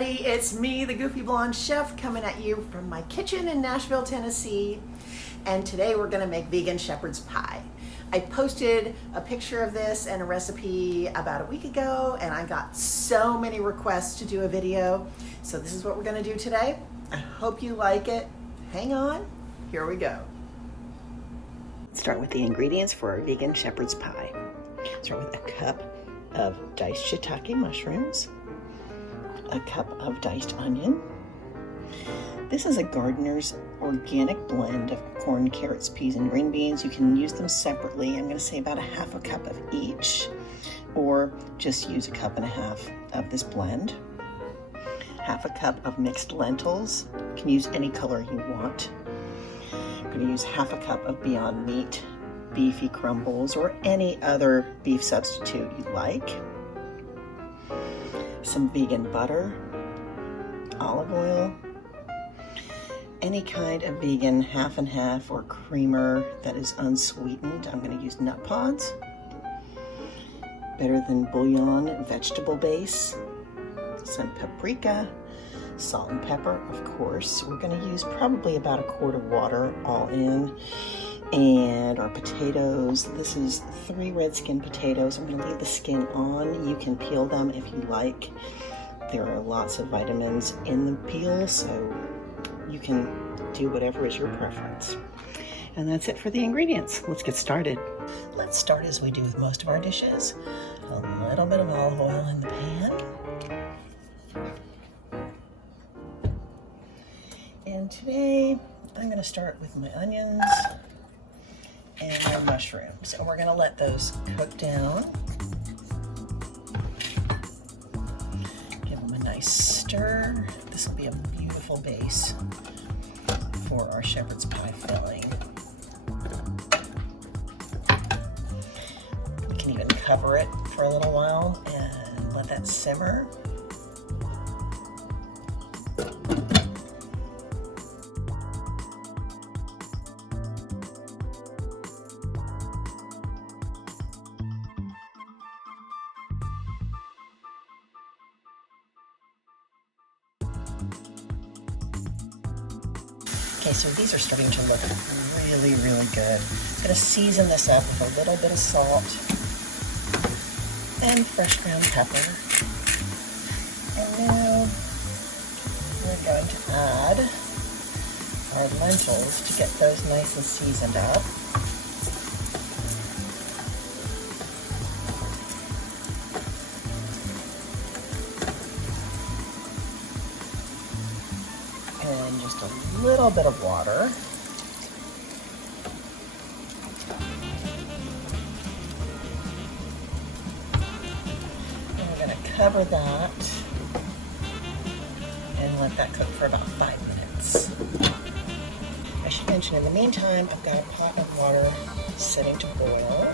everybody, it's me, the Goofy Blonde Chef, coming at you from my kitchen in Nashville, Tennessee. And today we're gonna make vegan shepherd's pie. I posted a picture of this and a recipe about a week ago, and I got so many requests to do a video. So this is what we're gonna do today. I hope you like it. Hang on, here we go. Let's start with the ingredients for our vegan shepherd's pie. Start with a cup of diced shiitake mushrooms, a cup of diced onion. This is a gardener's organic blend of corn, carrots, peas, and green beans. You can use them separately. I'm going to say about a half a cup of each, or just use a cup and a half of this blend. Half a cup of mixed lentils. You can use any color you want. I'm going to use half a cup of Beyond Meat beefy crumbles or any other beef substitute you like. Some vegan butter, olive oil, any kind of vegan half and half or creamer that is unsweetened. I'm going to use nut pods, better than bouillon vegetable base, some paprika, salt and pepper, of course. We're going to use probably about a quart of water all in. And our potatoes, this is 3 red skin potatoes. I'm going to leave the skin on. You can peel them if you like. There are lots of vitamins in the peel, so you can do whatever is your preference. And that's it for the ingredients. Let's get started. Let's start as we do with most of our dishes. A little bit of olive oil in the pan. And today I'm going to start with my onions and our mushrooms, and we're going to let those cook down. Give them a nice stir. This will be a beautiful base for our shepherd's pie filling. We can even cover it for a little while and let that simmer. Okay, so these are starting to look really, really good. I'm going to season this up with a little bit of salt and fresh ground pepper. And now we're going to add our lentils to get those nice and seasoned up. And just a little bit of water. And we're going to cover that and let that cook for about 5 minutes. I should mention, in the meantime, I've got a pot of water setting to boil.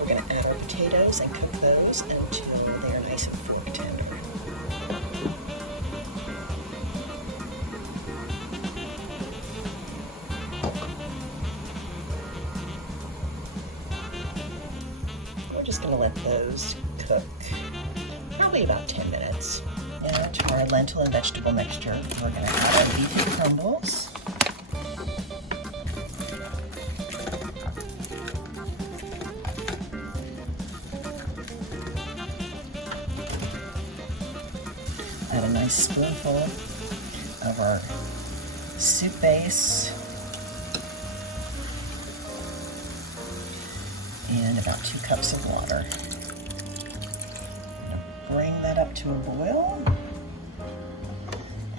We're going to add our potatoes and cook those until they are nice and fork tender. Just going to let those cook probably about 10 minutes. And to our lentil and vegetable mixture, we're going to add our beefy crumbles. Add a nice spoonful of our soup base. And about 2 cups of water. Bring that up to a boil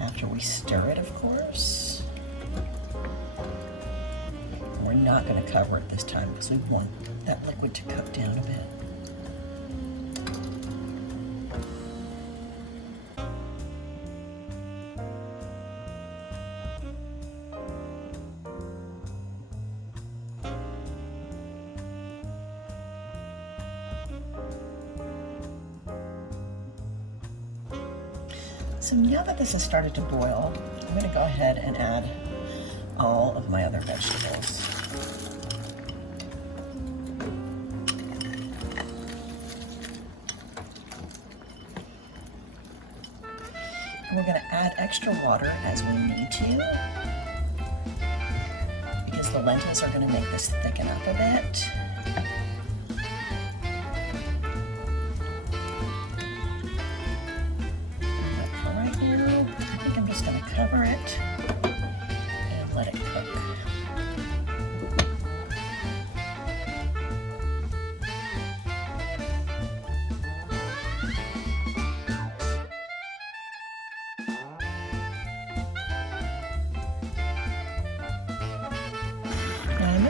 after we stir it, of course. We're not going to cover it this time because we want that liquid to cook down a bit. So now that this has started to boil, I'm going to go ahead and add all of my other vegetables. We're going to add extra water as we need to, because the lentils are going to make this thicken up a bit. But for right now, I think I'm just going to cover it and let it cook.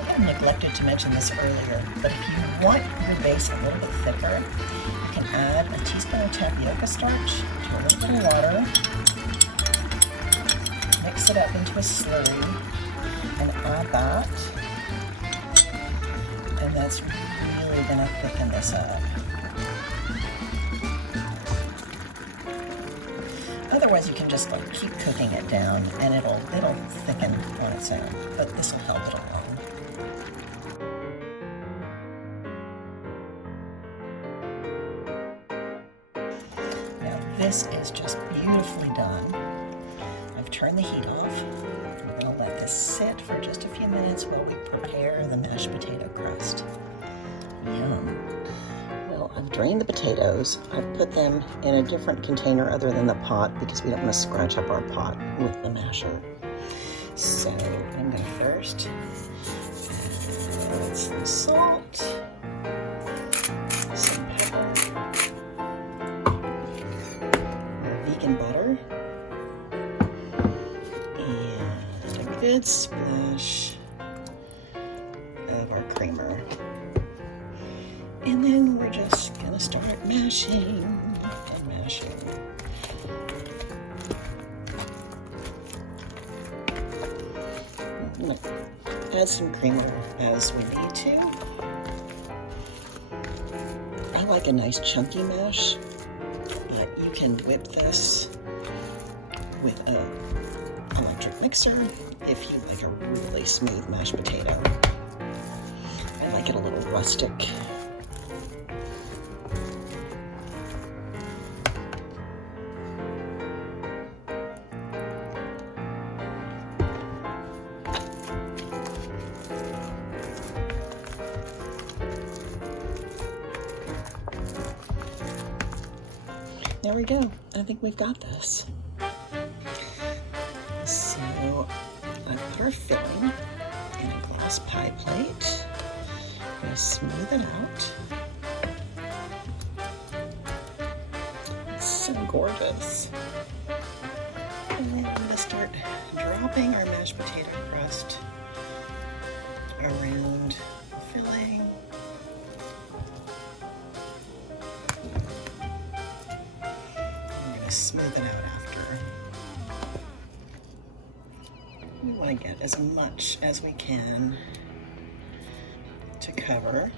I neglected to mention this earlier, but if you want your base a little bit thicker, you can add a teaspoon of tapioca starch to a little bit of water, mix it up into a slurry, and add that, and that's really going to thicken this up. Otherwise, you can just like keep cooking it down, and it'll thicken on its own, but this will help it along. This is just beautifully done. I've turned the heat off. I'm going to let this sit for just a few minutes while we prepare the mashed potato crust. Yum. Well, I've drained the potatoes. I've put them in a different container other than the pot because we don't want to scratch up our pot with the masher. So I'm going to first add some salt, some pepper, vegan butter, and a good splash of our creamer. And then we're just gonna start mashing and mashing. I'm gonna add some creamer as we need to. I like a nice chunky mash, but you can whip this with an electric mixer if you like a really smooth mashed potato. I like it a little rustic. There we go. I think we've got this. So I put our filling in a glass pie plate. I'm going to smooth it out. It's so gorgeous. And then I'm going to start dropping our mashed potato crust around the filling. Smooth it out after. We want to get as much as we can to cover.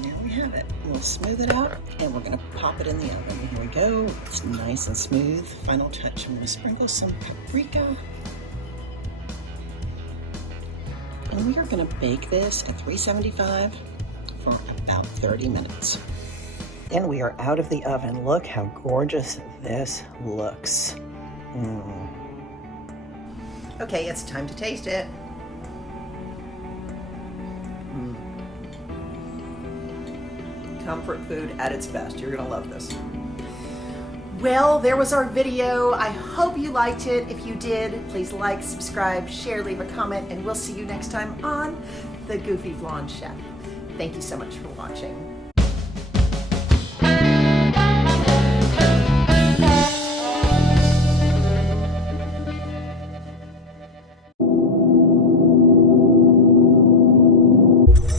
Now we have it. We'll smooth it out and we're going to pop it in the oven. Here we go. It's nice and smooth. Final touch, I'm going to sprinkle some paprika. And we are going to bake this at 375 for about 30 minutes. Then we are out of the oven. Look how gorgeous this looks. Okay, it's time to taste it. Comfort food at its best. You're going to love this. Well, there was our video. I hope you liked it. If you did, please like, subscribe, share, leave a comment, and we'll see you next time on The Goofy Blonde Chef. Thank you so much for watching.